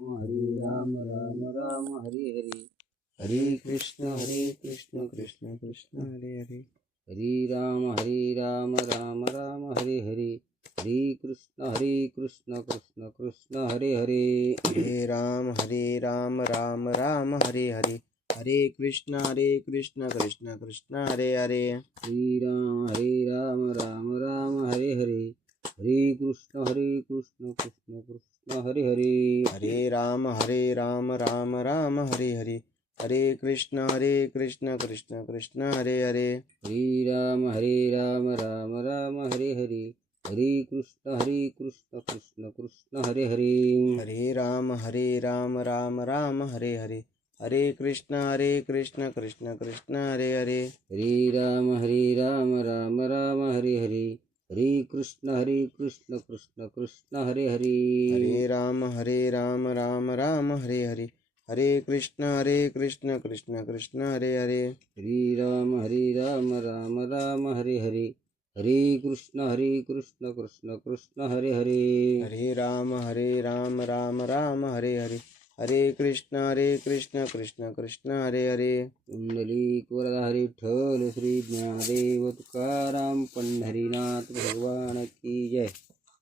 हरे राम राम राम हरे हरे, हरे कृष्ण कृष्ण कृष्ण हरे हरे, हरे राम राम राम हरे हरे, हरे कृष्ण कृष्ण कृष्ण हरे हरे, हरे राम राम राम हरे हरे, हरे कृष्ण कृष्ण कृष्ण हरे हरे, हरे राम राम हरे हरे, हरे कृष्ण कृष्ण कृष्ण हरे हरे, हरे राम राम हरे हरे, हरे कृष्ण कृष्ण कृष्ण हरे हरे, हरे राम राम हरे हरे, हरे कृष्ण कृष्ण कृष्ण हरे हरे, हरे राम राम हरे हरे, हरे कृष्ण कृष्ण कृष्ण हरे हरे, हरे राम राम हरे हरे, हरे कृष्ण कृष्ण कृष्ण हरे हरे, हरे राम राम हरे हरे, हरे कृष्ण कृष्ण कृष्ण हरे हरे, हरे राम राम हरे हरे, हरे कृष्ण कृष्ण कृष्ण हरे हरे, हरे राम राम हरे हरे, हरे कृष्ण कृष्ण कृष्ण हरे हरे, पुंडलिक वरदा हरी विठ्ठल श्री ज्ञानदेव तुकाराम पंढरीनाथ भगवान की जय,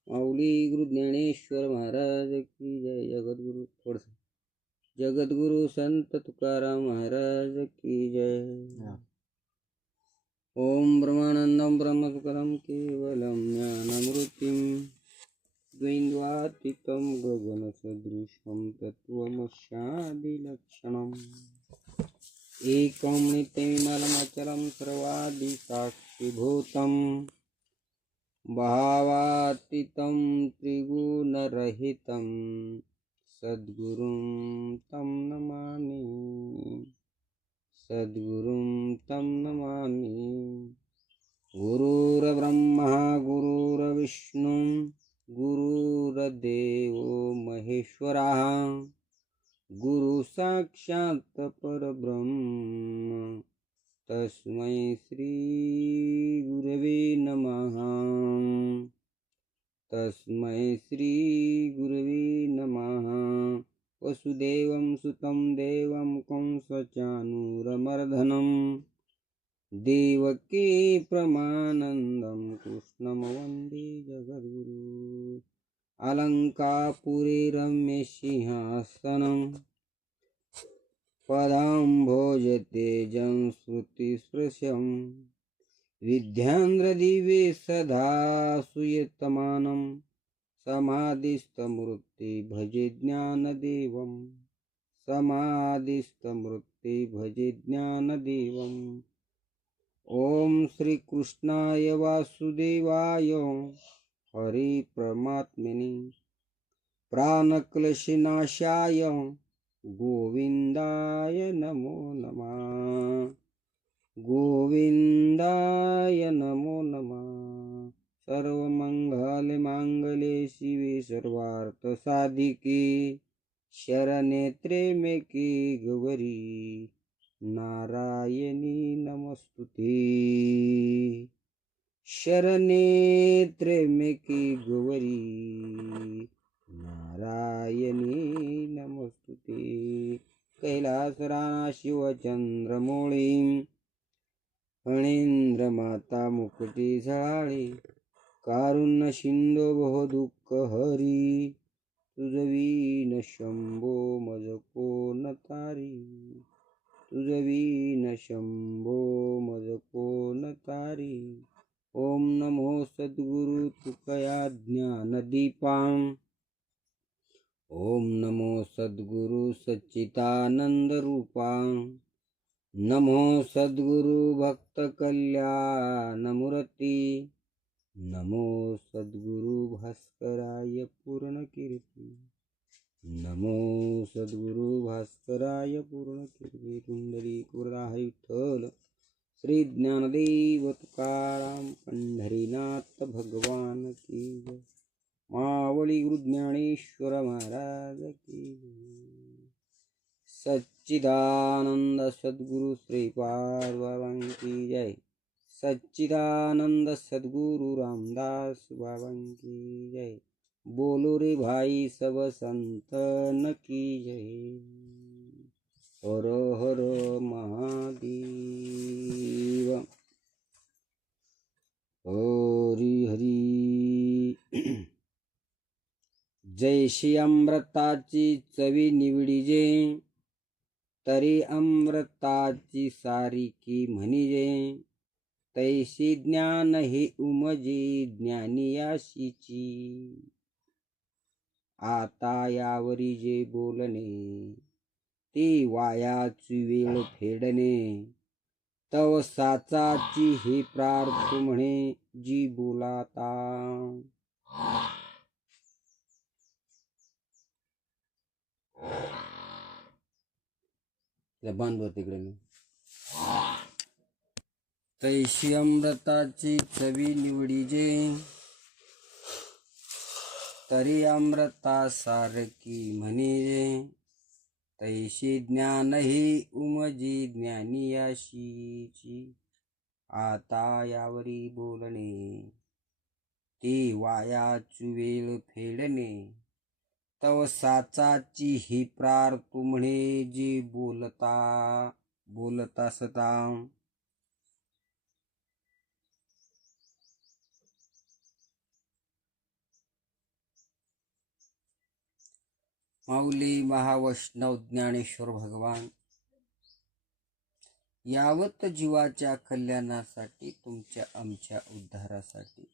माऊली गुरु ज्ञानेश्वर महाराज की जय, जगद्गुरु थोडस जगद्गुरु संत तुकाराम महाराज की जय। ओम ब्रह्मानंदं ब्रह्मसुखदं केवलं ज्ञानमृतिं द्वैन्वातीतं गगनसदृशं तत्त्वमस्यादिलक्षणम् एकं नित्यविमलमचलं सर्वादिसाक्षिभूतं भावातीतं त्रिगुणरहितं सद्गुरुं तं नमामि, सद्गुरुं तं नमामि। गुरुर्ब्रह्मा गुरुर्विष्णु गुरुर्देवो महेश्वरः, गुरु साक्षात् परब्रह्म तस्मै श्री गुरवे नमः, तस्मै श्री गुरवे नमः। वसुदेवं सुतं देवं कंसचानूरमर्दनं देवकी परमानन्दं कृष्णं वन्दे जगद्गुरु। अलङ्कापुरे रम्यसिंहासनं पदाम्भोजतेजं श्रुतिस्पृशं विद्यान्द्रदिवे सदा सुयतमानं समाधिस्थमूर्ति भजे ज्ञानदेवं, समाधिस्थमूर्ति भजे ज्ञानदेवम्। ओम श्री कृष्णाय वासुदेवाय हरि परमात्मने प्राणक्लेशनाशाय गोविन्दाय नमो नमः, गोविन्दाय नमो नमः। सर्वमङ्गलमाङ्गल्ये शिवे सर्वार्थसाधिके शरण्ये त्र्यम्बके गौरी नारायणी नमस्तुते, शरण्ये त्र्यम्बके गौरी नारायणी नमस्तुते। कैलासराना शिवचंद्रमौळीं फणींद्रमाता मुकुटी झळाळी, कारुण्य सिंधू बहु दुःख हरी, तुझविन शंभो मज कोण तारी, तुझविन शंभो मज कोण तारी। ओम नमो सद्गुरु तुकया ज्ञानदीपां, ओम नमो सद्गुरु सच्चिदानंद रूपां, नमो सद्गुरु भक्त कल्याणमूर्ती, नमो सद्गुरु भास्कराय पूर्णकीर्ती, नमो सद्गुरु भास्कराय पूर्णकीर्ती। पुंडलिक वरदा हरी विठ्ठल श्री ज्ञानदेव तुकाराम पंढरीनाथ भगवान की जय, मावली गुरु ज्ञानेश्वर महाराज की जय। सच्चिदानंद सद्गुरु श्रीपाद बाबा की जय, सच्चिदानंद सद्गुरु रामदास बाबा की जय, बोलो रे भाई सब संतन की जय। हर हर महादेव। हरी हरी। जैशी अमृताची चवी निवडीजे, तरी अमृताची सारिकी म्हणिजे, तैसी ज्ञान हे उमजे ज्ञानियाशीची। आता यावरी जे बोलणे, ती वायाची वेळ फेडणे, तव साचाची हे प्रार्थ म्हणे जी बोलाता। बांधव तिकडे मी। तैशी अमृताची चवी निवडीजे, तरी अमृता सारखी म्हणिजे, तैशी ज्ञान ही उमजी ज्ञानियाशीची। आता यावरी बोलणे, ती वायाची वेळ फेडणे, तव साचाची ही प्रार्थ म्हणे जी बोलता सता। माऊली महावैष्णव ज्ञानेश्वर भगवान यावत जीवाच्या कल्याणासाठी, तुमच्या आमच्या उद्धारासाठी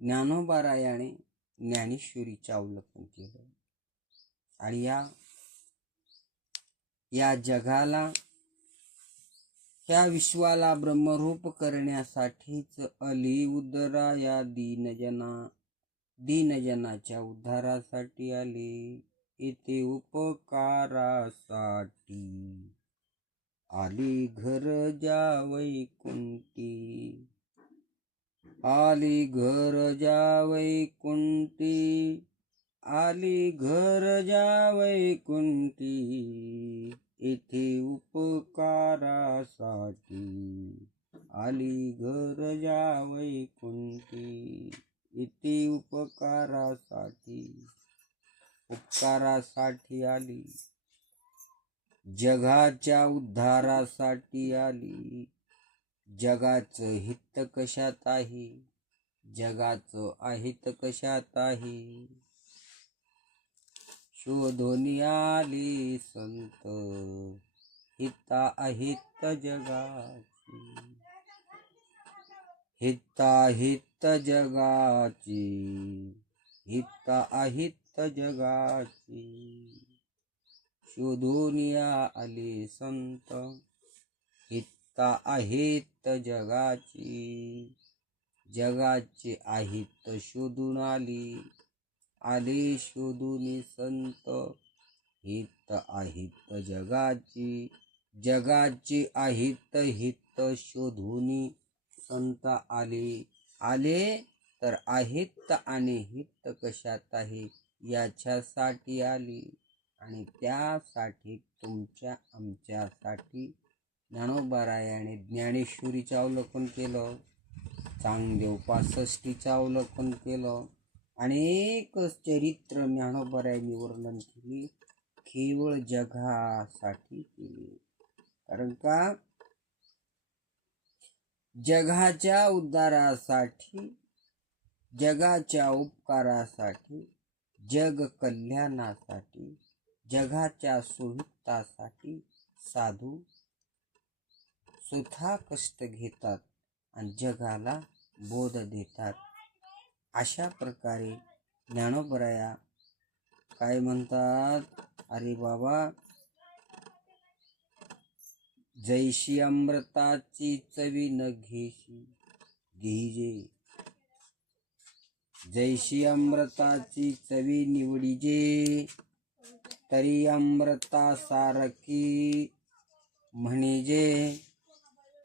ज्ञानोबारायाने ज्ञानेश्वरीचे अवलोकन केलं आणि या जगाला, या विश्वाला ब्रह्मरूप करण्यासाठीच अली उदरा या दीनजनाच्या उद्धारासाठी आले। येथे उपकारासाठी आली घर जा वैकुंठी, आली घर जा वैकुंठी, आली घर जा वैकुंठी, येथे उपकारासाठी आली घर जा वैकुंठी, येथे उपकारासाठी आली, जगाच्या उद्धारासाठी आली। जगाचं हित कशात आहे, जगाचं अहित कशात आहे, शोधून आली संत हिता अहित जगाची, हिता हित जगाची, हिता अहित जगाची, शोधून आले संत हिता अहित जगाची। जगाचे अहित शोधून आले शोधून संत हित अहित जगाची। जगाचे अहित हित शोधून संत आले तर अहित आणि हित कशात आहे याच्यासाठी आली, आणि त्यासाठी तुमच्या आमच्यासाठी ज्ञानोबारायाने ज्ञानेश्वरीचे अवलोकन केलं, चांगदेव 65चं अवलोकन केलं, अनेक चरित्र ज्ञानोबारायांनी वर्णन केली, केवळ जगासाठी केली। कारण का जगाच्या उद्धारासाठी, जगाच्या उपकारासाठी, जग कल्याणासाठी, जगाच्या सुहितासाठी साधू स्वतः कष्ट घेतात आणि जगाला बोध देतात। अशा प्रकारे ज्ञानोबराया काय म्हणतात, अरे बाबा, जैशी अमृताची चवी न घेजे, जैशी अमृताची चवी निवडीजे, तरी अमृता सारखी म्हणिजे,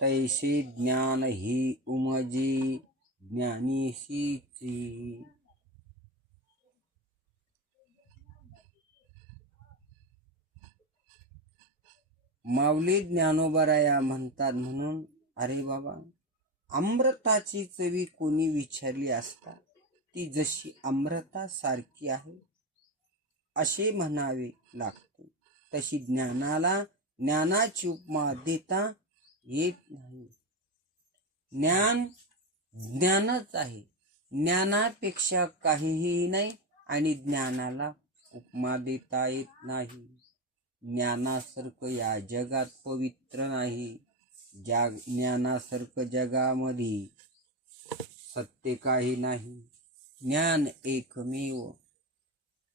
तैसे ज्ञान ही उमजी ज्ञानीशीची। माऊली ज्ञानोबाराया म्हणतात म्हणून, अरे बाबा, अमृताची चवी कोणी विचारली असता ती जशी अमृतासारखी आहे असे म्हणावे लागते. तशी ज्ञानाला ज्ञानाची उपमा देता येत नाही. ज्ञान ज्ञानच आहे, ज्ञानापेक्षा काहीही नाही आणि ज्ञानाला उपमा देता येत नाही. ज्ञानासारखं या जगात पवित्र नाही. ज्ञानासारखं जगामध्ये सत्य काही नाही. ज्ञान एकमेव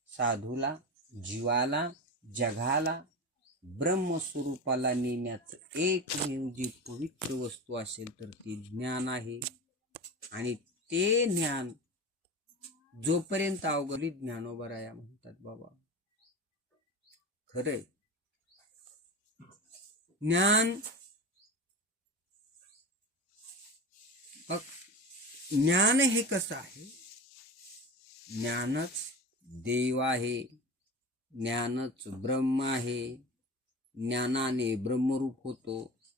साधूला, जीवाला, जगाला ब्रह्मस्वरूपाला नेण्याचं एकमेव जी पवित्र वस्तू असेल तर ती ज्ञान आहे. आणि ते ज्ञान जोपर्यंत अवघडी ज्ञानोबराया म्हणतात बाबा. खरंय, ज्ञान ज्ञान हे कसं आहे? ज्ञानच देव आहे, ज्ञानच ब्रह्म आहे. ज्ञानाने ब्रह्मरूप होतो,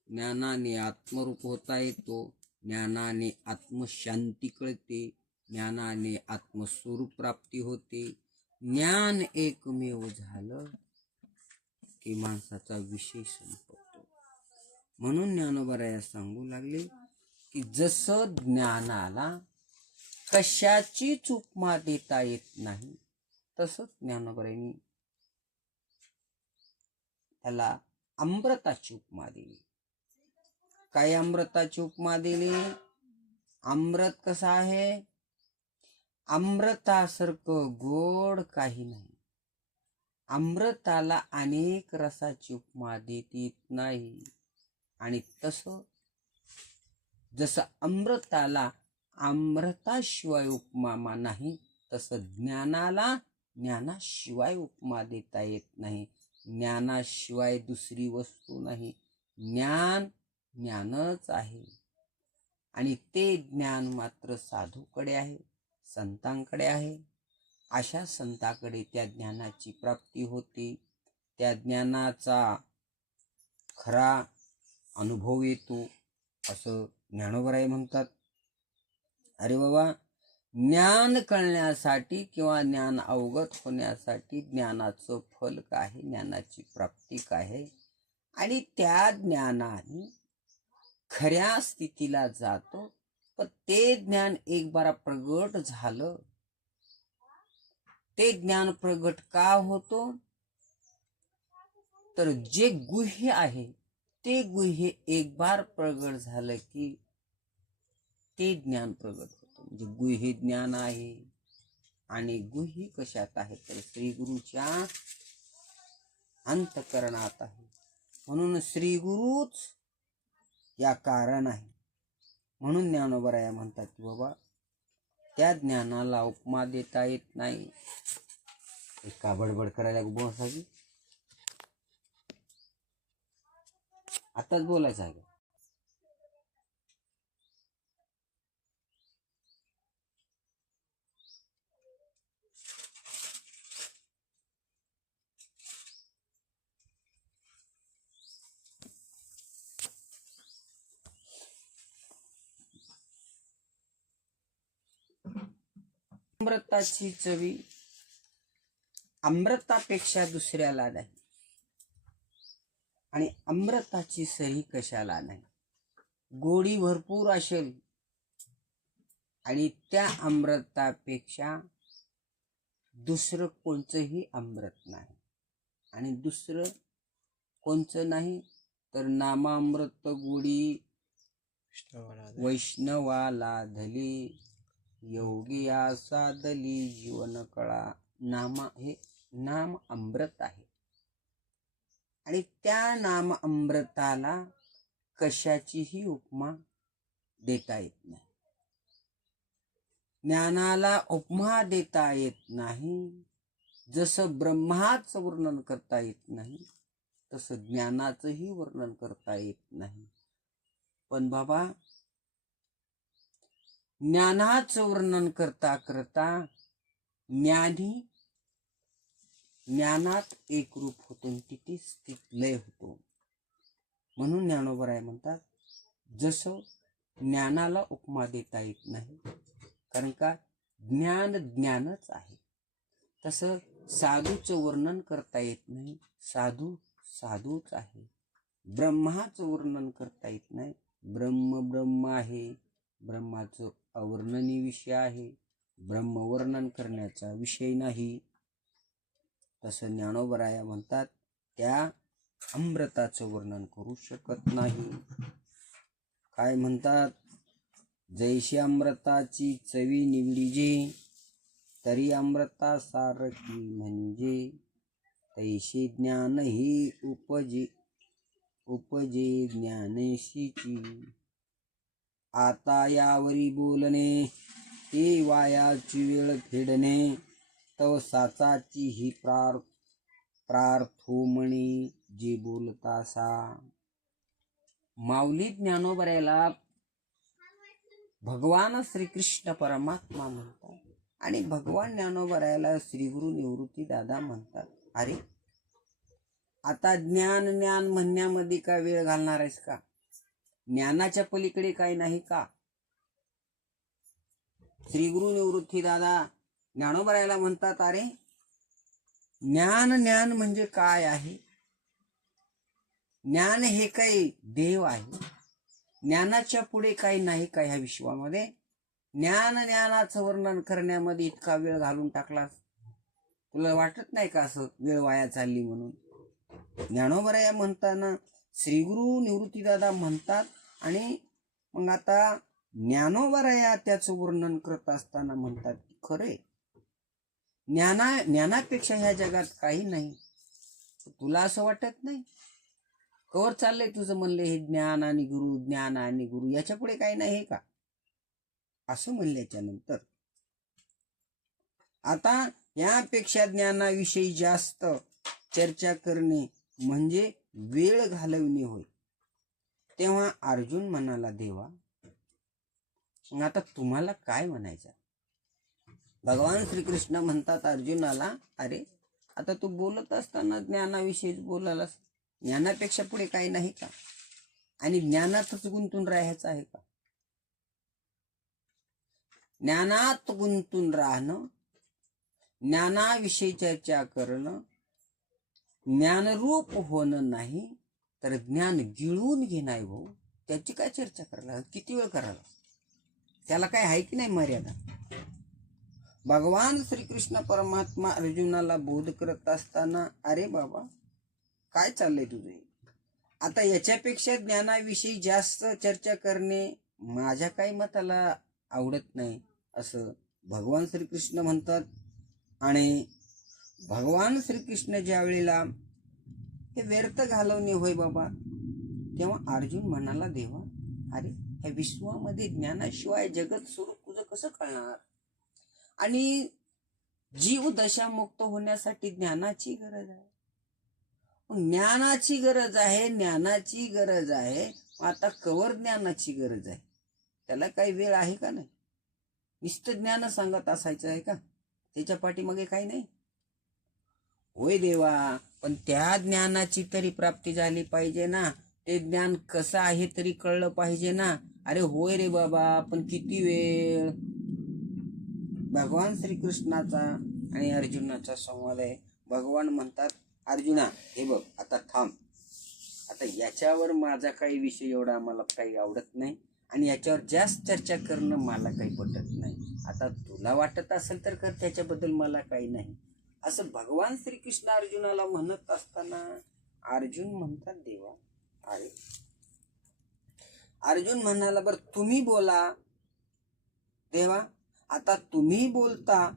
ज्ञानाने आत्मरूप होता येतो, ज्ञानाने आत्मशांती कळते, ज्ञानाने आत्मस्वरूप प्राप्ती होते. ज्ञान एकमेव झालं की माणसाचा विषय संपतो. म्हणून ज्ञानोबराया सांगू लागले की जसं ज्ञानाला कशाचीच उपमा देता येत नाही तसंच ज्ञानोबरायांनी त्याला अमृताची उपमा दिली. काय अमृताची उपमा दिली? अमृत कसं आहे? अमृतासारखं गोड काही नाही. अमृताला अनेक रसाची उपमा देता येत नाही. आणि तसं जसं अमृताला अमृताशिवाय उपमा नाही तसं ज्ञानाला ज्ञानाशिवाय उपमा देता येत नाही. ज्ञानाशिवाय दुसरी वस्तू नाही. ज्ञान ज्ञानच आहे आणि ते ज्ञान मात्र साधूकडे आहे, संतांकडे आहे. अशा संतांकडे त्या ज्ञानाची प्राप्ती होते. त्या ज्ञानाचा खरा अनुभव येतो असं ज्ञानोबराय म्हणतात. अरे बाबा, ज्ञान कळण्यासाठी किंवा ज्ञान अवगत होण्यासाठी ज्ञानाचं फल काय आहे, ज्ञानाची प्राप्ती काय आहे आणि त्या ज्ञानाने खऱ्या स्थितीला जातो. पण ते ज्ञान एक बार प्रगट झालं, ते ज्ञान प्रगट का होतो? तर जे गुह्य आहे ते गुह्य एक बार प्रगट झालं की ते ज्ञान प्रगट होतं. म्हणजे गुह्य ज्ञान आहे. आणि गुह्य कशात आहे तर श्री गुरुच्या अंतकरणात आहे. म्हणून श्री गुरुच या कारण आहे. म्हणून ज्ञानोबराया म्हणतात की बाबा त्या ज्ञानाला उपमा देता येत नाही. का बडबड करायला बसावी? आताच बोलायचं आहे. अमृताची चवी अमृतापेक्षा दुसऱ्याला नाही आणि अमृताची सही कशाला नाही. गोडी भरपूर असेल आणि त्या अमृतापेक्षा दुसरं कोणचंही अमृत नाही. आणि दुसरं कोणचं नाही तर नामामृत गोडी वैष्णवाला धली, योगी साधली जीवन कळा. हे नाम अमृत आहे आणि त्या नाम अमृताला कशाचीही उपमा देता येत नाही. ज्ञानाला उपमा देता येत नाही. जसं ब्रह्माचं वर्णन करता येत नाही तसं ज्ञानाचंही वर्णन करता येत नाही. पण बाबा ज्ञानाचं वर्णन करता करता ज्ञानी ज्ञानात एकरूप होतो, तिथे स्थित लय होतो. म्हणून ज्ञानोबराय म्हणतात जसं ज्ञानाला उपमा देता येत नाही कारण का ज्ञान ज्ञानच आहे. तसं साधूचं वर्णन करता येत नाही, साधू साधूच आहे. ब्रह्माचं वर्णन करता येत नाही, ब्रह्म ब्रह्म आहे. ब्रह्माचं अवर्णनीय विषय आहे, ब्रह्मवर्णन करण्याचा विषय नाही. तसं ज्ञानोबराया म्हणतात त्या अमृताचं वर्णन करू शकत नाही. काय म्हणतात? जैशी अमृताची चवी निवडीजे, तरी अमृता सारखी म्हणजे, तैशी ज्ञान ही उपजे ज्ञानेशीची. आता यावरी बोलणे ते वायाची वेळ फेडणे, तव साचाची ही प्रार्थो म्हणे जे बोलतासा. माऊली ज्ञानोबरायाला भगवान श्रीकृष्ण परमात्मा म्हणतात आणि भगवान ज्ञानोबरायाला श्रीगुरु निवृत्ती दादा म्हणतात. अरे आता ज्ञान ज्ञान म्हणण्यामध्ये काय वेळ घालणार आहेस का? ज्ञानाच्या पलीकडे काही नाही का? श्रीगुरु निवृत्ती दादा ज्ञानोबरायाला म्हणतात, अरे ज्ञान ज्ञान म्हणजे काय आहे? ज्ञान हे काही देव आहे? ज्ञानाच्या पुढे काही नाही का ह्या विश्वामध्ये? ज्ञान ज्ञानाचं वर्णन करण्यामध्ये इतका वेळ घालून टाकलास, तुला वाटत नाही का असं वेळ वाया चालली म्हणून? ज्ञानोबराया म्हणताना श्रीगुरु निवृत्तीदादा म्हणतात आणि मग आता ज्ञानोबराया त्याचं वर्णन करत असताना म्हणतात, खरे ज्ञानापेक्षा ह्या जगात काही नाही. तुला असं वाटत नाही? कवर चाललंय तुझं म्हणले हे ज्ञान आणि गुरु, ज्ञान आणि गुरु, याच्या पुढे काही नाही हे का? असं म्हणल्याच्या नंतर आता यापेक्षा ज्ञानाविषयी जास्त चर्चा करणे म्हणजे वेळ घालवणे होय. तेव्हा अर्जुन म्हणाला, देवा मग आता तुम्हाला काय म्हणायचं? भगवान श्रीकृष्ण म्हणतात अर्जुनाला, अरे आता तू बोलत असताना ज्ञानाविषयीच बोलायलास, ज्ञानापेक्षा पुढे काही नाही का? आणि ज्ञानातच गुंतून राहायचं आहे का? ज्ञानात गुंतून राहणं, ज्ञानाविषयी चर्चा करणं, ज्ञानरूप होणं नाही तर ज्ञान गिळून घे नाही भाऊ. त्याची काय चर्चा करायला? किती वेळ करायला? त्याला काय आहे की नाही मर्यादा? भगवान श्रीकृष्ण परमात्मा अर्जुनाला बोध करत असताना, अरे बाबा काय चाललंय तुझे? आता याच्यापेक्षा ज्ञानाविषयी जास्त चर्चा करणे माझ्या काही मताला आवडत नाही असं भगवान श्रीकृष्ण म्हणतात. आणि भगवान श्रीकृष्ण ज्या वेळेला हे व्यर्थ घालवणे होय बाबा, तेव्हा अर्जुन म्हणाला, देवा अरे ह्या विश्वामध्ये ज्ञानाशिवाय जगत स्वरूप तुझं कसं कळणार? आणि जीव दशामुक्त होण्यासाठी ज्ञानाची गरज आहे. ज्ञानाची गरज आहे, ज्ञानाची गरज आहे. आता कवर ज्ञानाची गरज आहे? त्याला काही वेळ आहे का नाही? नुसतं ज्ञान सांगत असायचं आहे का? त्याच्या पाठीमागे काही नाही होय देवा, पण त्या ज्ञानाची तरी प्राप्ती झाली पाहिजे ना. ते ज्ञान कसं आहे तरी कळलं पाहिजे ना. अरे होय रे बाबा, पण किती वेळ? भगवान श्रीकृष्णाचा आणि अर्जुनाचा संवाद आहे. भगवान म्हणतात, अर्जुना हे बघ आता थांब, आता याच्यावर माझा काही विषय एवढा मला काही आवडत नाही आणि याच्यावर जास्त चर्चा करणं मला काही पटत नाही. आता तुला वाटत असेल तर कर, त्याच्याबद्दल मला काही नाही असं भगवान श्रीकृष्ण अर्जुनाला म्हणत असताना अर्जुन म्हणतात, देवा अरे अर्जुन म्हणाला, बरं तुम्ही बोला देवा. आता तुम्ही बोलता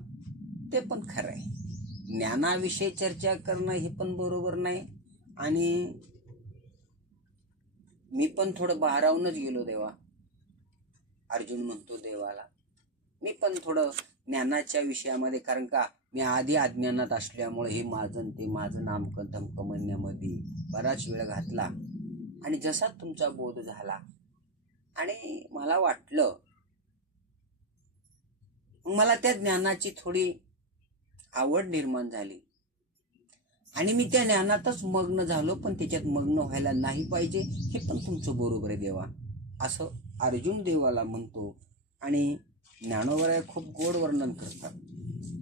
ते पण खरं आहे, ज्ञानाविषयी चर्चा करणं हे पण बरोबर नाही. आणि मी पण थोडं भारावूनच गेलो देवा. अर्जुन म्हणतो देवाला, मी पण थोडं ज्ञानाच्या विषयामध्ये, कारण का मी आधी अज्ञानात असल्यामुळे हे माझं ते माझं नामकं धमकं म्हणण्यामध्ये बराच वेळ घातला. आणि जसा तुमचा बोध झाला आणि मला वाटलं, मला त्या ज्ञानाची थोडी आवड निर्माण झाली आणि मी त्या ज्ञानातच मग्न झालो. पण त्याच्यात मग्न व्हायला नाही पाहिजे, हे पण तुमचं बरोबर आहे देवा असं अर्जुन देवाला म्हणतो. आणि ज्ञानोबराय खूप गोड वर्णन करतात.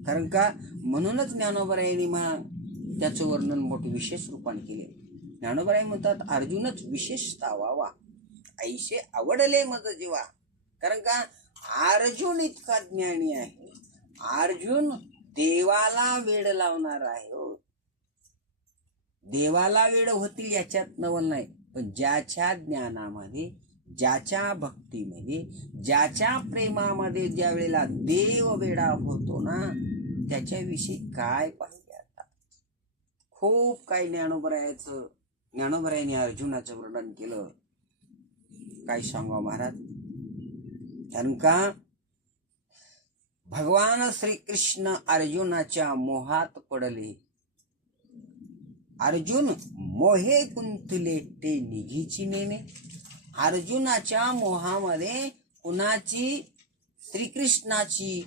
कारण का म्हणूनच ज्ञानोबरायांनी त्याचं वर्णन मोठं विशेष रूपाने केले. ज्ञानोबराय म्हणतात अर्जुनच विशेषता व्हावा ऐसे आवडले मज जीवा. कारण का अर्जुन इतका ज्ञानी आहे. अर्जुन देवाला वेड लावणार आहे. हो, देवाला वेड होतील याच्यात नवल नाही, पण ज्याच्या ज्ञानामध्ये, ज्याच्या भक्तीमध्ये, ज्याच्या प्रेमामध्ये ज्या वेळेला देव वेडा होतो ना, त्याच्याविषयी काय पाहिजे. आता खूप काही ज्ञानोबरायांनी अर्जुनाचं वर्णन केलं. काय सांगा महाराज. कारण का भगवान श्रीकृष्ण अर्जुनाच्या मोहात पडले. अर्जुन मोहे गुंतले ते निघीची नेणे. अर्जुनाच्या मोहामध्ये कुणाची, श्रीकृष्णाची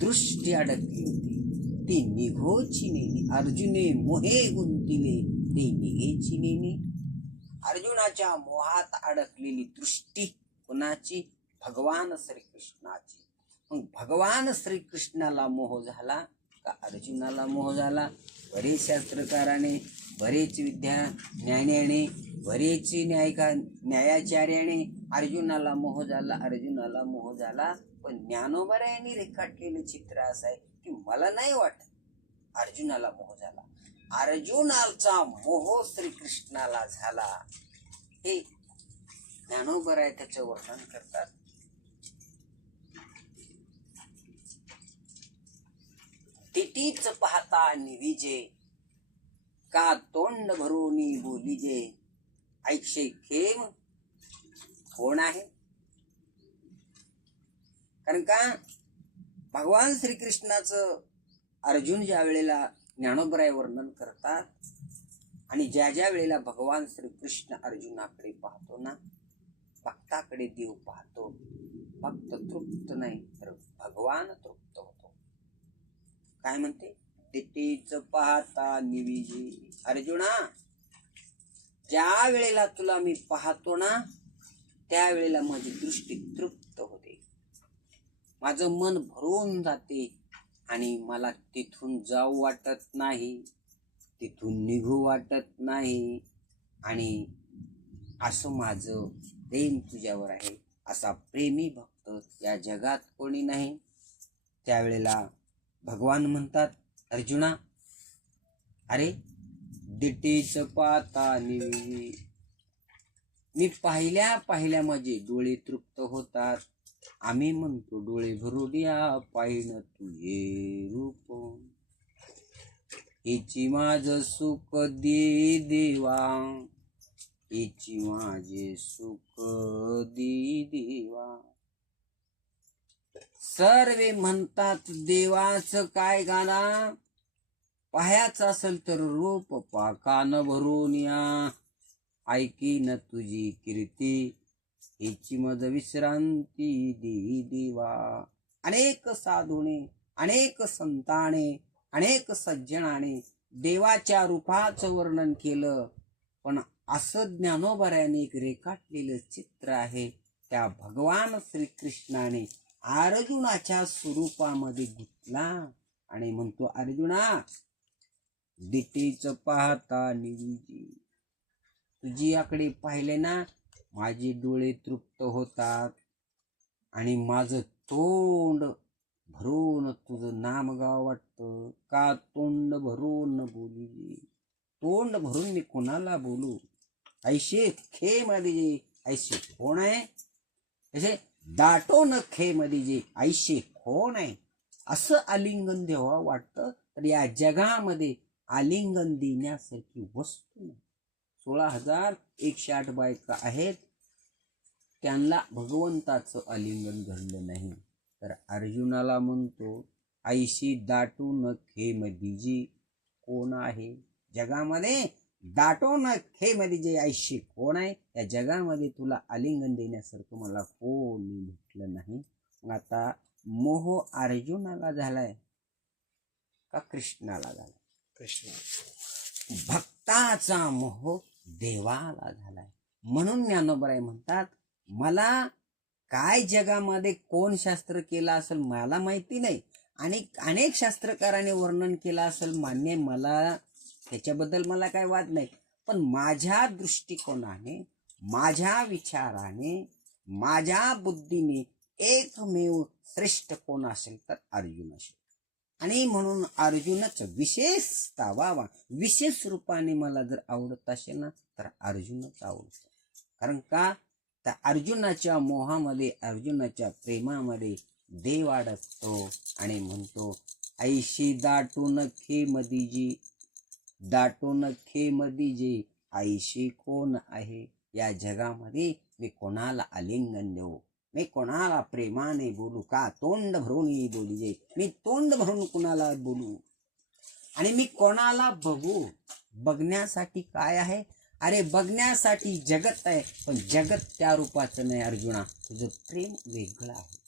दृष्टी अडकली होती, ती निघोची नेणे. अर्जुने मोहे गुंतिले ते निघेची नेणे. अर्जुनाच्या मोहात अडकलेली दृष्टी कुणाची, भगवान श्रीकृष्णाची. मग भगवान श्रीकृष्णाला मोह झाला का अर्जुनाला मोह झाला. बरेच शास्त्रकाराने, बरेच ज्ञान्याने, बरेच न्यायाचार्याने अर्जुनाला मोह झाला. पण ज्ञानोबरायांनी रेखाटलेलं चित्र असं आहे की मला नाही वाटत अर्जुनाला मोह झाला. अर्जुनाचा मोह श्रीकृष्णाला झाला. हे ज्ञानोबराय त्याचं वर्णन करतात. तिटीच पाहता निविजे, का तोंड भरूनी बोलिजे. ऐक्षे खेम कोण आहे. कारण का भगवान श्रीकृष्णाचं अर्जुन ज्या वेळेला ज्ञानोबराय वर्णन करतात आणि ज्या वेळेला भगवान श्रीकृष्ण अर्जुनाकडे पाहतो ना, भक्ताकडे देव पाहतो. भक्त तृप्त नाही तर भगवान तृप्त होतो. काय म्हणते, तिटीच पाहता निविजे. अर्जुना, ज्या वेळेला तुला मी पाहतो ना, त्यावेळेला माझी दृष्टी तृप्त होते, माझं मन भरून जाते आणि मला तिथून जाऊ वाटत नाही, तिथून निघू वाटत नाही. आणि असं माझं प्रेम तुझ्यावर आहे. असा प्रेमी भक्त या जगात कोणी नाही. त्यावेळेला भगवान म्हणतात, अर्जुना, अरे दिटीच पाहता निवी. मी पाहिल्या माझे डोळे तृप्त होतात. आम्ही म्हणतो डोळे भरून या पाहिन तुझे रूप. हिची माझ सुख दे देवा, हिची माझे सुख दे देवा. सर्वे म्हणतात देवाचं काय गाणा, पाहायचं असेल तर रूप पा, कान भरून या ऐकीन तुझी कीर्ती, हिची मज विश्रांती दे देवा. अनेक साधूने, अनेक संताने, अनेक सज्जनाने देवाच्या रूपाचं वर्णन केलं. पण असं ज्ञानोबरायाने एक रेखाटलेलं चित्र आहे. त्या भगवान श्रीकृष्णाने अर्जुनाच्या स्वरूपामध्ये गुंतला आणि म्हणतो, अर्जुना, दिटीच पाहता निविजी. तुझी याकडे पाहिले ना, माझे डोळे तृप्त होतात आणि माझं तोंड भरून तुझं नाम गाव वाटतं. का तोंड भरून बोली, तोंड भरून मी कोणाला बोलू. ऐशे खे मध्ये जे ऐशे कोण आहे, ऐसे दाटोन खे मध्ये जे ऐशे कोण आहे, असं आलिंगन देवा वाटतं. तर या जगामध्ये आलिंगन देण्यासारखी वस्तू नाही. 16,108 बायका आहेत, त्यांना भगवंताचं आलिंगन घडलं नाही. तर अर्जुनाला म्हणतो, ऐशी दाटून खे मध्ये जी कोण आहे. जगामध्ये दाटून खे मध्ये जे ऐशी कोण आहे, या जगामध्ये तुला आलिंगन देण्यासारखं मला कोण भेटलं नाही. मग आता मोह अर्जुनाला झालाय का कृष्णाला झालाय. कृष्ण. भक्ताचा मोह देवाला झालाय. म्हणून ज्ञानोबराय म्हणतात, मला काय जगामध्ये कोण शास्त्र केलं असेल मला माहिती नाही, आणि अनेक शास्त्रकारांनी वर्णन केलं असेल मान्य, मला त्याच्याबद्दल मला काय वाद नाही. पण माझ्या दृष्टिकोनाने, माझ्या विचाराने, माझ्या बुद्धीने एकमेव श्रेष्ठ कोण असेल तर अर्जुन असेल. आणि म्हणून अर्जुनच विशेषता वा विशेष रूपाने मला जर आवडत असेल ना तर अर्जुनच आवडतो. कारण का तर अर्जुनाच्या मोहामध्ये, अर्जुनाच्या प्रेमामध्ये देव अडकतो आणि म्हणतो, ऐशी दाटून खे मदिजी, दाटून खे मदिजे, ऐशी कोण आहे या जगामध्ये, मी कोणाला आलिंगन देऊ, मी कोणाला प्रेमाने बोलू, का तोंड भरून बोलिजे, मी तोंड भरून कुणाला बोलू, आणि मी कोणाला बघू. बघण्यासाठी काय आहे, अरे बघण्यासाठी जगत आहे, पण जगत त्या रूपाचं नाही अर्जुना, तुझं प्रेम वेगळं आहे.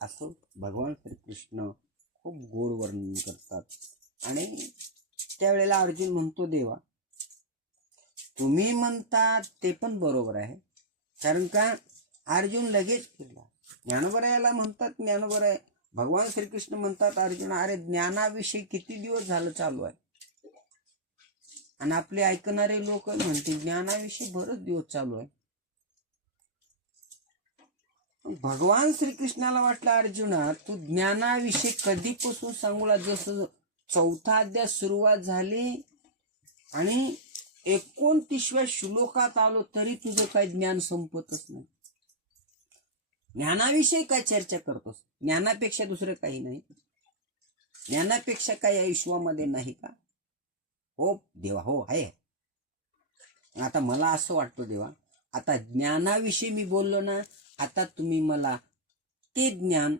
असं भगवान श्रीकृष्ण खूप गोड वर्णन करतात. आणि त्यावेळेला अर्जुन म्हणतो, देवा तुम्ही म्हणता ते पण बरोबर आहे. कारण का अर्जुन लगेच फिरला. ज्ञानोबरायाला म्हणतात, ज्ञानोबराय भगवान श्रीकृष्ण म्हणतात अर्जुना, अरे ज्ञानाविषयी किती दिवस झालं चालू आहे, आणि आपले ऐकणारे लोक म्हणते ज्ञानाविषयी बरेच दिवस चालू आहे. भगवान श्रीकृष्णाला वाटलं, अर्जुना तू ज्ञानाविषयी कधीपासून सांगूला, जसं 4था अध्याय सुरुवात झाली आणि 29व्या श्लोकात आलो तरी तुझं काही ज्ञान संपतच नाही. ज्ञानाविषयी काय चर्चा करतोस, ज्ञानापेक्षा दुसरं काही नाही, ज्ञानापेक्षा काही आयुष्यामध्ये नाही का. हो देवा, हो आहे. आता मला असं वाटतं देवा, आता ज्ञानाविषयी मी बोललो ना, आता तुम्ही मला ते ज्ञान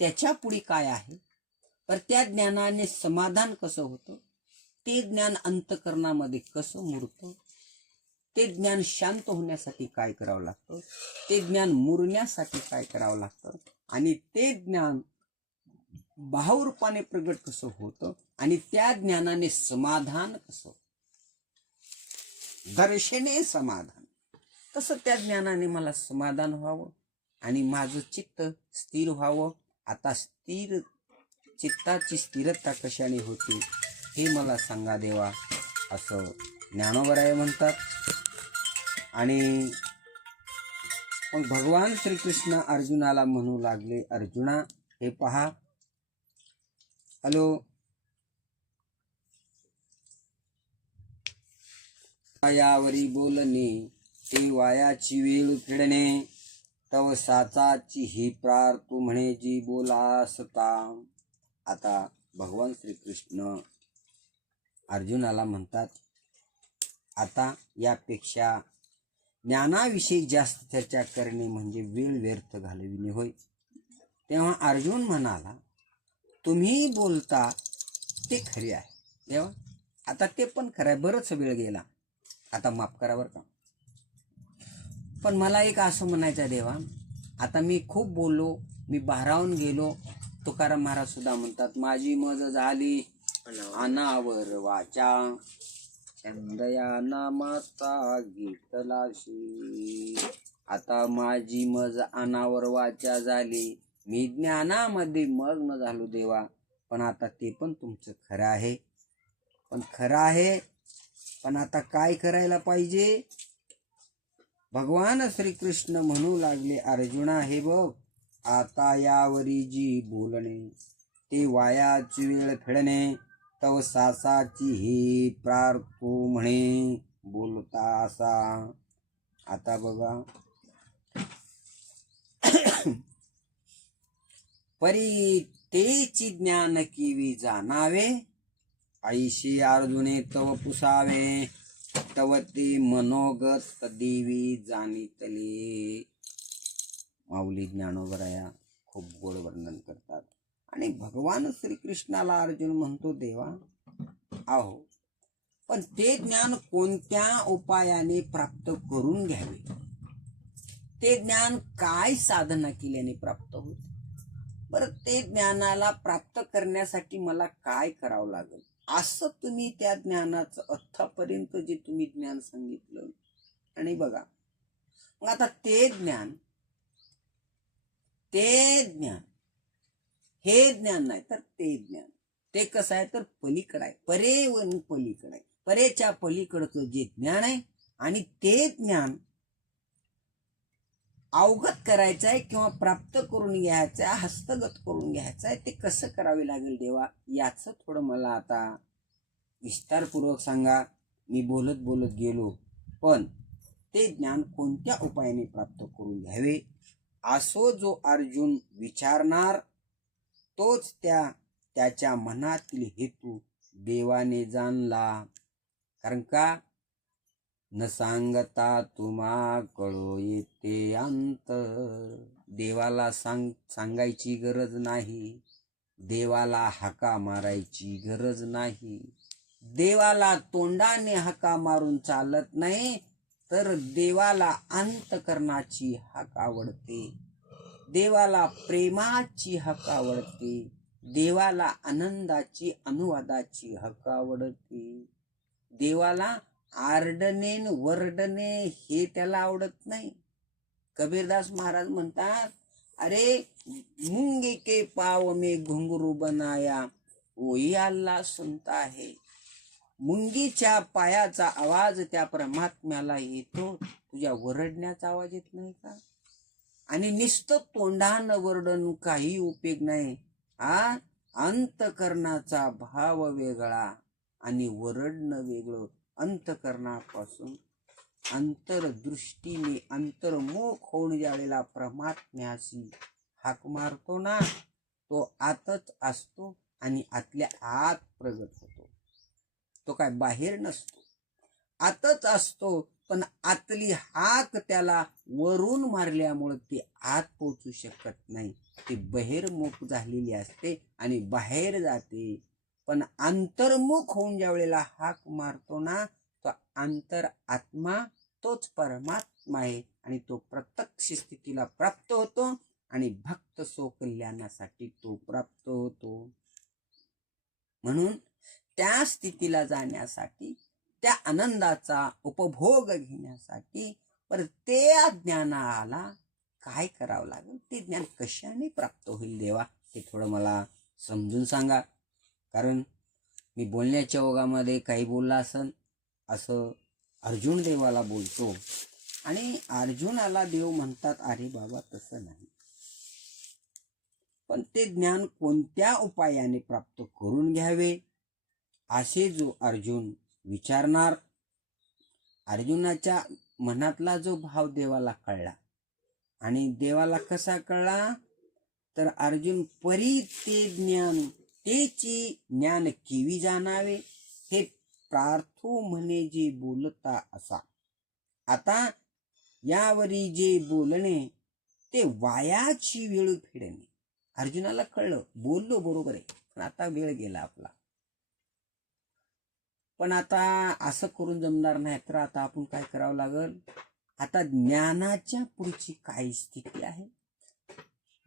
त्याच्या पुढे काय आहे, तर त्या ज्ञानाने समाधान कसं होतं, ते ज्ञान अंतकरणामध्ये कसं मुरतं, ते ज्ञान शांत होण्यासाठी काय करावं लागतं, ते ज्ञान मुरण्यासाठी काय करावं लागतं, आणि ते ज्ञान भावरूपाने प्रगट कसं होतं, आणि त्या ज्ञानाने समाधान कसं, दर्शने समाधान, तसं त्या ज्ञानाने मला समाधान व्हावं आणि माझं चित्त स्थिर व्हावं. आता स्थिर चित्ताची स्थिरता कशाने होती हे मला सांगा देवा, असं ज्ञानोबराय म्हणतात. आणि मग भगवान श्रीकृष्ण अर्जुनाला म्हणू लागले, अर्जुना हे पहा, हॅलो, यावरी बोलणे ते वायाची वेळ फेडणे, तव साचाची ही प्रार तू म्हणे जी बोलासता. आता भगवान श्रीकृष्ण अर्जुनाला म्हणतात, आता यापेक्षा ज्ञानाविषयी जास्त चर्चा करणे म्हणजे वेळ व्यर्थ घालविणे होय. तेव्हा अर्जुन म्हणाला, तुम्ही बोलता ते खरे आहे देवा, आता ते पण खरं आहे, बरंच वेळ गेला, आता माफ करा बरं का. पण मला एक असं म्हणायचं देवा, आता मी खूप बोललो, मी भारावून गेलो. तुकाराम महाराज सुद्धा म्हणतात, माझी मज झाली अनावर वाचा, चंदया नामाचा गीतलाशी. आता माझी मज अनावर वाचा झाली, मी ज्ञानामध्ये मग्न झालो देवा. पण आता ते पण तुमचं खरं आहे, पण खरं आहे, पण आता काय करायला पाहिजे. भगवान श्रीकृष्ण म्हणू लागले, अर्जुना हे बघ, आता यावरी जी बोलणे ते वायाची वेळ फेडणे, तव सासाची ही प्रार तू म्हणे बोलता असा. आता बघा, परी तेची ज्ञान किवी जाणावे, ऐशी अर्जुने तव पुसावे, तव ते मनोगत देवी जाणितले. माऊली ज्ञानोबराया खूप गोड वर्णन करतात. आणि भगवान श्रीकृष्णाला अर्जुन म्हणतो, देवा आहो, पण ते ज्ञान कोणत्या उपायाने प्राप्त करून घ्यावे, ते ज्ञान काय साधना केल्याने प्राप्त होते, बरं ते ज्ञानाला प्राप्त करण्यासाठी मला काय करावं लागेल, असं तुम्ही त्या ज्ञानाचं आतापर्यंत जे तुम्ही ज्ञान सांगितलं. आणि बघा, मग आता ते ज्ञान ते ज्ञान, हे ज्ञान नाही तर ते ज्ञान. ते कसं आहे तर पलीकडं आहे, परेवन पलीकडं आहे, परेच्या पलीकडचं जे ज्ञान आहे. आणि ते ज्ञान अवगत करायचं आहे किंवा प्राप्त करून घ्यायचं आहे, हस्तगत करून घ्यायचं आहे. ते कसं करावे लागेल देवा, याचं थोडं मला आता विस्तारपूर्वक सांगा. मी बोलत बोलत गेलो, पण ते ज्ञान कोणत्या उपायाने प्राप्त करून घ्यावे, असो जो अर्जुन विचारणार, तोच त्याच्या मनातील हेतू देवाने जाणला. कारण का, न सांगता तुम्हा कळो येते अंतर. देवाला सांगायची गरज नाही, देवाला हाका मारायची गरज नाही, देवाला तोंडाने हाका मारून चालत नाही, तर देवाला अंतकरणाची हाक आवडते, देवाला प्रेमाची हक आवडते, देवाला आनंदाची अनुवादाची हक आवडते. देवाला आरडणे वरडणे हे त्याला आवडत नाही. कबीरदास महाराज म्हणतात, अरे मुंगे के पाव में घुंगरू बनाया, वही अल्लाह सुनता है. मुंगीच्या पायाचा आवाज त्या परमात्म्याला येतो, तुझ्या वरडण्याचा आवाज येत नाही का? आणि नुसतं तोंडानं वरडून काही उपयोग नाही. अंतकरणाचा भाव वेगळा आणि वरडणं वेगळं. अंतकरणापासून अंतरदृष्टीने अंतर्मुख होऊन ज्यावेळेला परमात्म्याशी हाक मारतो ना, तो आतच असतो आणि आतल्या आत प्रगट होतो. तो काय बाहेर नसतो, आतच असतो. पण आतली हाक त्याला वरून मारल्यामुळे ती आत पोचू शकत नाही, ती बहिर्मुख झालेली असते आणि बाहेर जाते. पण अंतर्मुख होऊन ज्या वेळेला हाक मारतो ना, तो अंतर आत्मा तोच परमात्मा आहे आणि तो प्रत्यक्ष स्थितीला प्राप्त होतो आणि भक्त स्वकल्याणासाठी तो प्राप्त होतो. म्हणून त्या स्थितीला जाण्यासाठी, त्या आनंदाचा उपभोग घेण्यासाठी पर त्या ज्ञानाला काय करावं लागेल, ते ज्ञान कशाने प्राप्त होईल देवा, ते थोडं मला समजून सांगा. कारण मी बोलण्याच्या ओघामध्ये काही बोलला असन असं अर्जुन देवाला बोलतो आणि अर्जुनाला देव म्हणतात, अरे बाबा तसं नाही. पण ते ज्ञान कोणत्या उपायाने प्राप्त करून घ्यावे, असे जो अर्जुन विचारणार. अर्जुनाच्या मनातला जो भाव देवाला कळला, आणि देवाला कसा कळला तर अर्जुन परी ते ज्ञान तेची ज्ञान केवी जाणावे, हे प्रार्थू म्हणे जे बोलता असा. आता यावरी जे बोलणे ते वायाची वेळ फेडणे. अर्जुनाला कळलं, बोललो बरोबर आहे, पण आता वेळ गेला आपला. पण आता असं करून जमणार नाही, तर आता आपण काय करावं लागल, आता ज्ञानाच्या पुढची काय स्थिती आहे,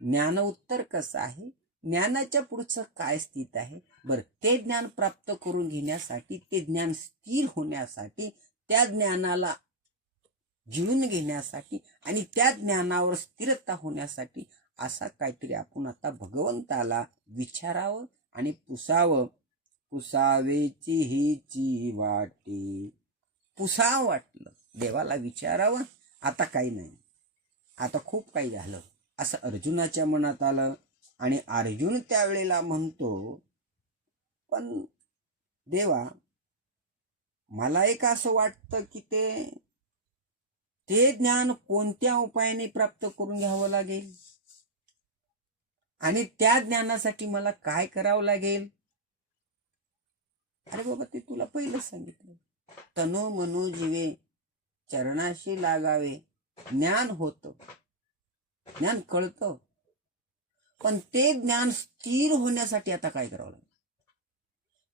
ज्ञान उत्तर कसं आहे, ज्ञानाच्या पुढचं काय स्थिती आहे. बरं, ते ज्ञान प्राप्त करून घेण्यासाठी, ते ज्ञान स्थिर होण्यासाठी, त्या ज्ञानाला जिळून घेण्यासाठी आणि त्या ज्ञानावर स्थिरता होण्यासाठी असा काहीतरी आपण आता भगवंताला विचारावं आणि पुसावं. पुसावेची हीची वाटे, पुसावं वाटलं, देवाला विचारावं. आता काही नाही, आता खूप काही झालं असं अर्जुनाच्या मनात आलं. आणि अर्जुन त्यावेळेला म्हणतो, पण देवा मला एक असं वाटतं की ते ज्ञान कोणत्या उपायाने प्राप्त करून घ्यावं लागेल आणि त्या ज्ञानासाठी मला काय करावं लागेल. अरे बाबा, ते तुला पहिलं सांगितलं, तनो मनो जीवे चरणाशी लागावे. ज्ञान होतं, ज्ञान कळतं, पण ते ज्ञान स्थिर होण्यासाठी आता काय करावं लागेल.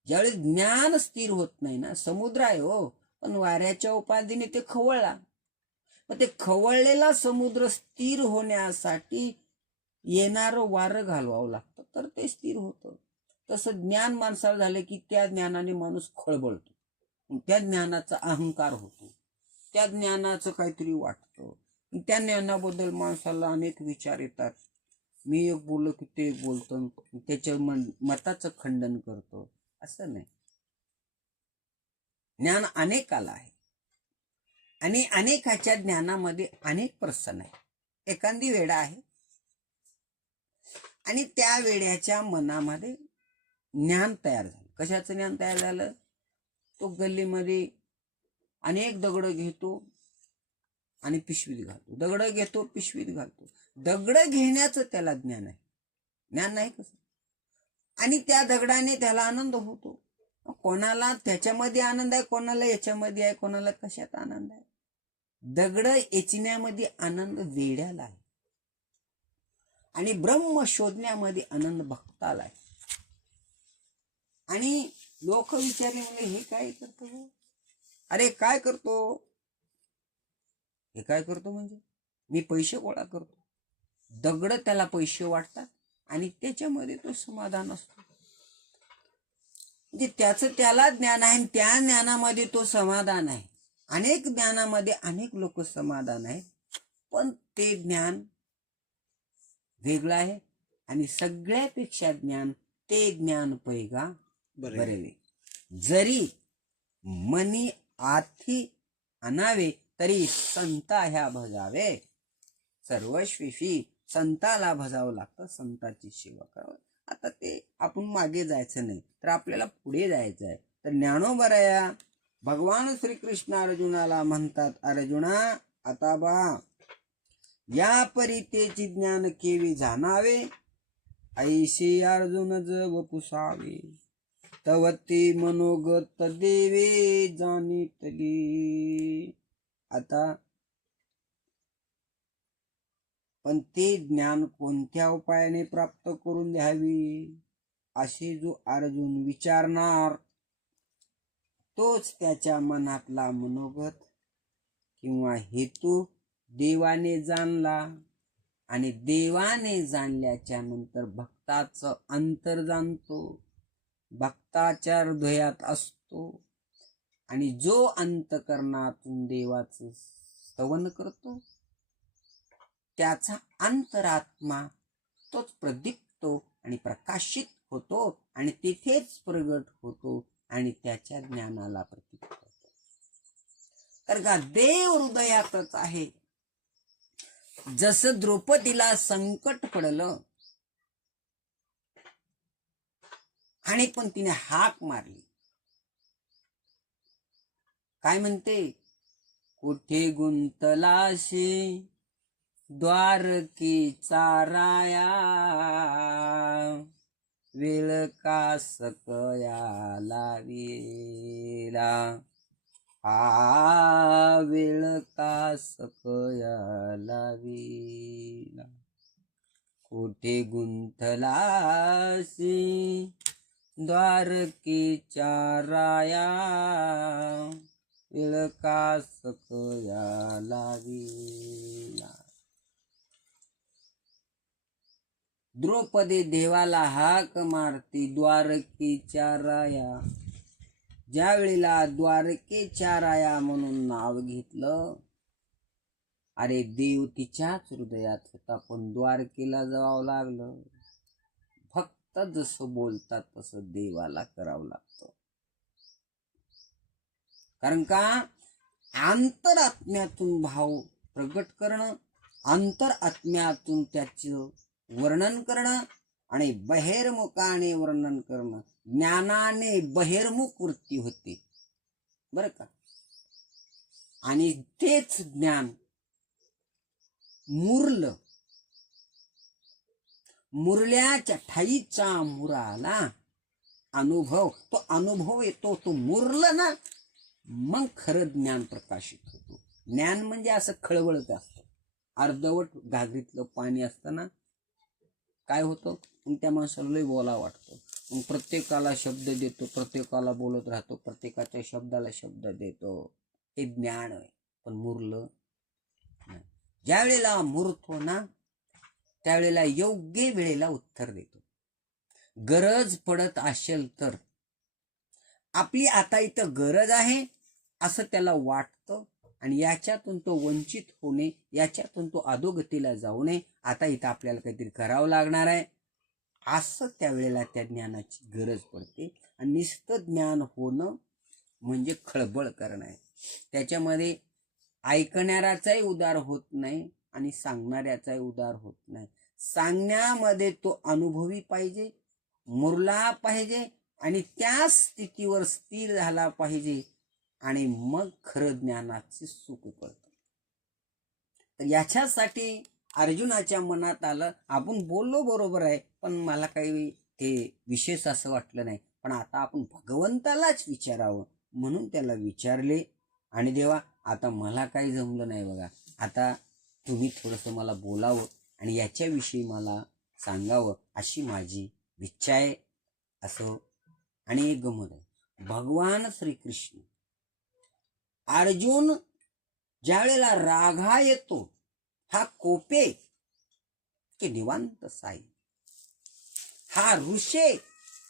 ज्यावेळेस ज्ञान स्थिर होत नाही ना, समुद्र आहे हो, पण वाऱ्याच्या उपाधीने ते खवळला. मग ते खवळलेला समुद्र स्थिर होण्यासाठी येणारं वारं घालवावं लागतं, तर ते स्थिर होतं. तसं ज्ञान माणसाला झालं की त्या ज्ञानाने माणूस खळबळतो, त्या ज्ञानाचा अहंकार होतो, त्या ज्ञानाचं काहीतरी वाटतं, त्या ज्ञानाबद्दल माणसाला अनेक विचार येतात. मी एक बोललो की ते एक बोलतो, त्याच्या मताचं खंडन करतो, असं नाही. ज्ञान अनेकाला आहे आणि अनेकाच्या ज्ञानामध्ये अनेक पर्सन आहे. एखादी वेडा आहे आणि त्या वेड्याच्या मनामध्ये ज्ञान तयार झालं. कशाचं ज्ञान तयार झालं? तो गल्लीमध्ये अनेक दगड घेतो आणि पिशवीत घालतो, दगड घेतो पिशवीत घालतो. दगड घेण्याचं त्याला ज्ञान आहे. ज्ञान नाही कसं? आणि त्या दगडाने त्याला आनंद होतो. कोणाला त्याच्यामध्ये आनंद आहे, कोणाला याच्यामध्ये आहे, कोणाला कशात आनंद आहे. दगड एचण्यामध्ये आनंद वेड्याला आहे आणि ब्रह्म शोधण्यामध्ये आनंद भक्ताला आहे. आणि लोक विचारले म्हणजे हे काय करतो? अरे काय करतो? हे काय करतो म्हणजे मी पैसे गोळा करतो. दगड त्याला पैसे वाटतात आणि त्याच्यामध्ये तो समाधान असतो. म्हणजे त्याचं त्याला ज्ञान आहे, त्या ज्ञानामध्ये तो समाधान आहे. अनेक ज्ञानामध्ये अनेक लोक समाधान आहेत, पण ते ज्ञान वेगळं आहे. आणि सगळ्यापेक्षा ज्ञान ते ज्ञान पैगा बरेवे. जरी मनी आथी आणावे तरी संता ह्या भजावे. सर्वस्वीशी संताला भजावं लागतं, संताची सेवा करावं. आता ते आपण मागे जायचं नाही, तर आपल्याला पुढे जायचं आहे. तर ज्ञानोबराया भगवान श्रीकृष्ण अर्जुनाला म्हणतात, अर्जुना आता बा या परितेची ज्ञान केवी जाणावे, ऐशी अर्जुन जव पुसावे. तवती मनोगत देवे जाणितली. आता पण ते ज्ञान कोणत्या उपायाने प्राप्त करून द्यावी असे जो अर्जुन विचारणार, तोच त्याच्या मनातला मनोगत किंवा हेतू देवाने जाणला. आणि देवाने जाणल्याच्या नंतर भक्ताचं अंतर जाणतो, भक्ताच्या हृदयात असतो. आणि जो अंतकरणातून देवाचं स्तवन करतो त्याचा अंतरात्मा तोच प्रदीप्तो आणि प्रकाशित होतो आणि तिथेच प्रगट होतो आणि त्याच्या ज्ञानाला प्रतीक होतो. तर का देव हृदयातच आहे. जसं द्रौपदीला संकट पडलं आणि पण तिने हाक मारली, काय म्हणते? कुठे गुंतलाशी द्वारकेचा राया, वेळ का सकया लावीला. हा वेळ का सकया लावीला. कुठे गुंतलाशी द्वारकेच्या राया, वेळ का सकया लावीला. द्रौपदी देवाला हाक मारती द्वारकेच्या राया. ज्या वेळेला द्वारकेच्या राया म्हणून नाव घेतलं, अरे देव तिच्याच हृदयात होता, पण द्वारकेला जावं लागलं. भक्त जसं बोलतात तसं देवाला करावं लागतं. कारण का अंतरात्म्यातून भाव प्रगट करणं, अंतरात्म्यातून त्याचं वर्णन करणं आणि बहिर्मुखाने वर्णन करणं. ज्ञानाने बहिर्मुख वृत्ती होते बरं का. आणि तेच ज्ञान मुरलं, मुरल्याच्या ठाईचा मुराला अनुभव, तो अनुभव येतो, तो मुरलं ना मग खरं ज्ञान प्रकाशित होतो. ज्ञान म्हणजे असं खळबळत असतं. अर्धवट घागरीतलं पाणी असताना काय होतं, मग त्या माणसाला लय बोला वाटतं. मग प्रत्येकाला शब्द देतो, प्रत्येकाला बोलत राहतो, प्रत्येकाच्या शब्दाला शब्द देतो. ते ज्ञान आहे. पण मुरलं नाही. ज्या वेळेला मुरतो ना त्यावेळेला योग्य वेळेला उत्तर देतो. गरज पडत असेल तर, आपली आता इथं गरज आहे असं त्याला वाटतं आणि याच्यातून तो वंचित होणे, याच्यातून तो अधोगतीला जाऊ नये. आता इथं आपल्याला काहीतरी करावं लागणार आहे, असं त्यावेळेला त्या ज्ञानाची गरज पडते. आणि नुसतं ज्ञान होणं म्हणजे खळबळ करणं आहे. त्याच्यामध्ये ऐकणाऱ्याचाही उद्धार होत नाही आणि सांगणाऱ्याचाही उद्धार होत नाही. सांगण्यामध्ये तो अनुभवी पाहिजे, मुरला पाहिजे आणि त्या स्थितीवर स्थिर झाला पाहिजे, आणि मग खरं ज्ञानाचे सुख कळतं. तर याच्यासाठी अर्जुनाच्या मनात आलं, आपण बोललो बरोबर आहे, पण मला काही ते विशेष असं वाटलं नाही, पण आता आपण भगवंतालाच विचारावं म्हणून त्याला विचारले. आणि देवा, आता मला काही जमलं नाही बघा, आता तुम्ही थोडंसं मला बोलावं आणि याच्याविषयी मला सांगावं, अशी माझी इच्छा आहे. असं. आणि एक गमत आहे, भगवान श्रीकृष्ण अर्जुन ज्या वेळेला रागा येतो, हा कोपे की निवांत साई, हा ऋषे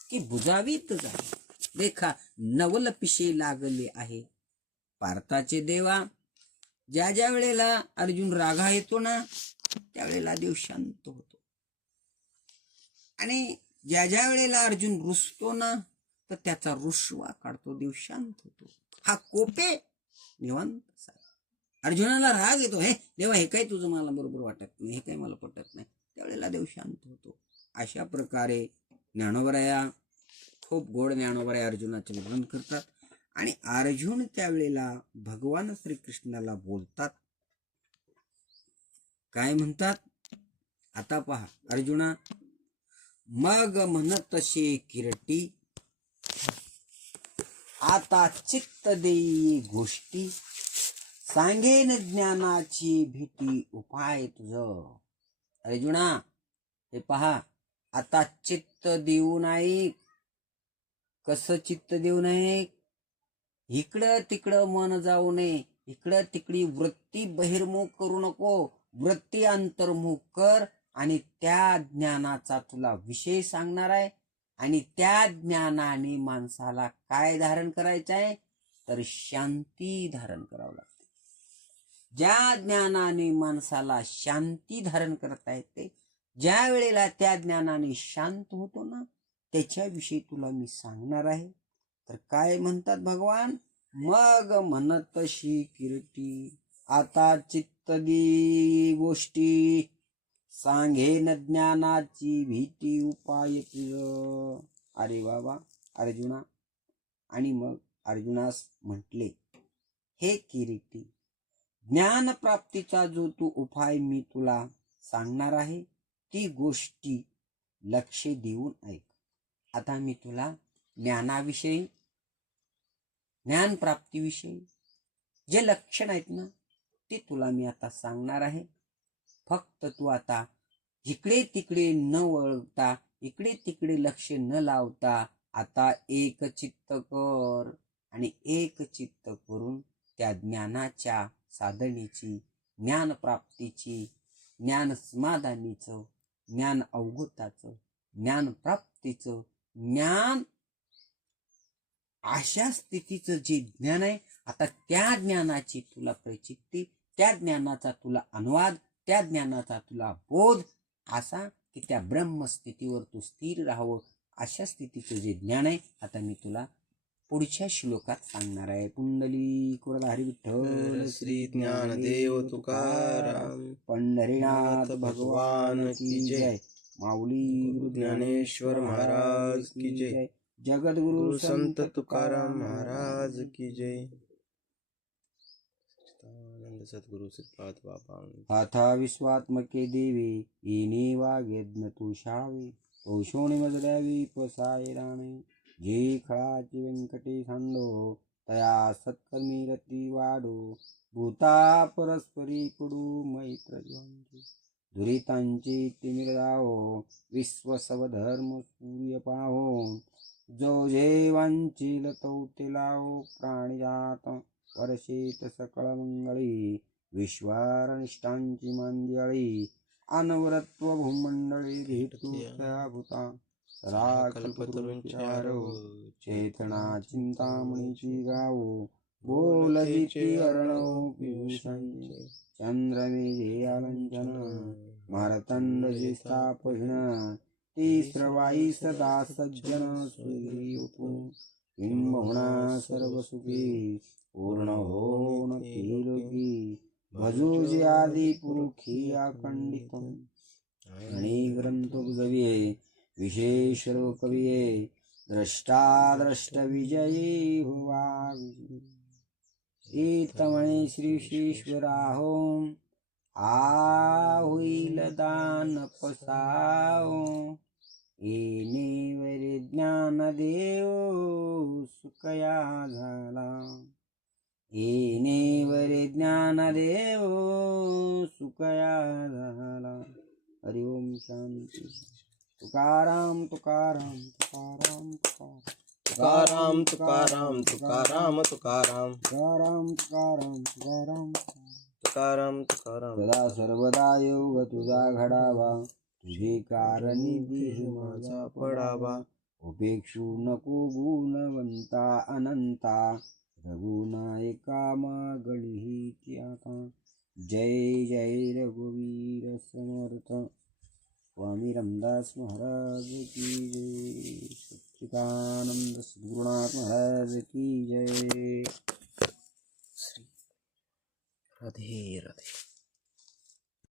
की बुजावीत जाई, देखा नवल पिशे लागले आहे. पार्थाचे देवा, ज्या ज्या वेळेला अर्जुन रागा येतो ना, त्यावेळेला देव शांत होतो. आणि ज्या ज्या वेळेला अर्जुन रुसतो ना, तर त्याचा रुसवा काढतो, देव शांत होतो. हा कोपे निवांत साई. अर्जुनाला राग येतो, हे देवा, हे काही तुझं मला बरोबर वाटत नाही, हे काही मला पटत नाही, त्यावेळेला देव शांत होतो. अशा प्रकारे ज्ञानोबराया, खूप गोड ज्ञानोबराया अर्जुनाचे वर्णन करतात. आणि अर्जुन त्यावेळेला भगवान श्रीकृष्णाला बोलतात, काय म्हणतात आता पहा. अर्जुना, मग म्हणतसे किरटी, आता चित्त देई गोष्टी, सांगेन ज्ञानाची भीती उपाय तुझ. अर्जुना, हे पहा, आता चित्त देऊ नाही. कसं चित्त देऊ नये? इकडं तिकडं मन जाऊ नये, इकडं तिकडी वृत्ती बहिर्मुख करू नको, वृत्ती अंतर्मुख कर. आणि त्या ज्ञानाचा तुला विषय सांगणार आहे. आणि त्या ज्ञानाने माणसाला काय धारण करायचं आहे? तर शांती धारण करावं लागते. ज्या ज्ञानाने माणसाला शांती धारण करता येते, ज्या वेळेला त्या ज्ञानाने शांत होतो ना, त्याच्याविषयी तुला मी सांगणार आहे. तर काय म्हणतात भगवान? मग म्हणतशी किरटी, आता चित्त दी गोष्टी, सांगेन ज्ञानाची भीती उपाय तुझ. अरे बाबा अर्जुना. आणि मग अर्जुनास म्हटले, हे किरीटी, ज्ञान प्राप्तीचा जो तू उपाय मी तुला सांगणार आहे, ती गोष्टी लक्ष देऊन ऐक. आता मी तुला ज्ञानाविषयी, ज्ञान प्राप्तीविषयी जे लक्षण आहेत ना, ते तुला मी आता सांगणार आहे. फक्त तू आता इकडे तिकडे न वळता, इकडे तिकडे लक्ष न लावता, आता एक चित्त कर. आणि एक चित्त करून त्या ज्ञानाच्या साधनेची, ज्ञान प्राप्तीची, ज्ञान समाधानीचं, ज्ञान अवगताचं, ज्ञान प्राप्तीचं, ज्ञान अशा स्थितीचं जे ज्ञान आहे, आता त्या ज्ञानाची तुला प्रचिती, त्या ज्ञानाचा तुला अनुवाद, त्या ज्ञानाचा तुला बोध, असा की त्या ब्रह्मस्थितीवर तू स्थिर राहावं, अशा स्थितीचं जे ज्ञान आहे, आता मी तुला पुढच्या श्लोकात सांगणार आहे. पुंडलिक वरदाहरी विठ्ठल श्री ज्ञानदेव तुकाराम पंढरीनाथ भगवान की जय. माऊली गुरु ज्ञानेश्वर महाराज की जय. जगद्गुरु संत तुकाराम महाराज की जय. सद्गुरु श्रीपाद बाबा. अथा विश्वात्मके देवी, येणे वागेज्ञ तुषावे, तोषोणी मजल्यावी पसाय राणे, जे खळाची व्यंकटे सांडो, तया सत्कर्मी रती वाढो, भूता परस्परी पडू मैत्र जीवांची, दुरितांची तिमिर जावो, विश्व सवधर्म सूर्य पाहो, जो जे वांचील तो ते लावो, प्राणी जात वर्षेत सकळ मंगळी, विश्वारनिष्ठांची मांदियाळी, अनवरत्व भूमंडळी भेटू त्या भूता, सदा कल्पतरूंची आरो, चेतना चिंतामणीची गावो, बोलदिती अर्णव पियुषांचे चंद्रमेघे आलंचन मारतंड जे स्थापहिण तिस्रवाई सदा सज्जन सुखी किंबहुना सर्व सुखी पूर्ण होऊन लोकी भजू जे आदि पुरुखी अखंडितम आणि ग्रंथ जविये विशेष कविये द्रष्टा विजयी हुआ ईतमणे श्री श्रीश्वराहो आ होईल दान पसाओ येणे वरे ज्ञान देव सुखया झाला येणे वरे ज्ञान देव सुखया झाला. हरि ओम शांती. तुकाराम तुकाराम तुकाराम तुकाराम तुकाराम तुकाराम तुकाराम तुकाराम तुकाराम तुकाराम तुकाराम तुकाराम तुकाराम. सदा सर्वदा योग तुझा घडावा तुझे कारणी देह माझा पडावा उपेक्षू नको गुणवंता अनंता रघुनायका मागणी आता. जय जय रघुवीर समर्थ स्वामी रामदास महाराज की जय. सच्चिदानंद सद्गुरुनाथ महाराज की जय. राधे